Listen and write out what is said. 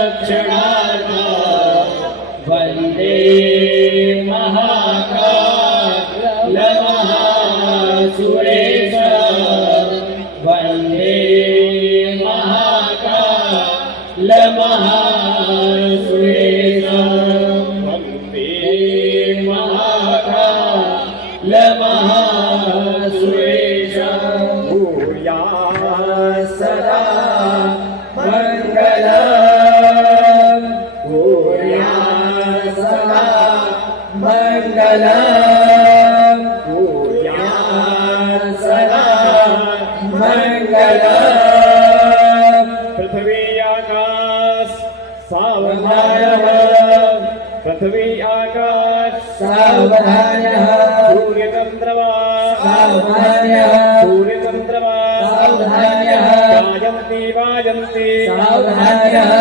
रक्षणार्थ वन्दे महाकाल महासुरेश वन्दे महाकाल महासुरेश वन्दे महाकाल महासुरेश भूया सदा मंगलम भूया सदा मंगलम भूया सदा मंगलम पृथ्वी आकाश सावधानः पृथ्वी आकाश सावधानः सूर्यचन्द्रमा सावधानः सूर्यचन्द्रमा सावधानः गायन्ति वाजन्ति सावधानः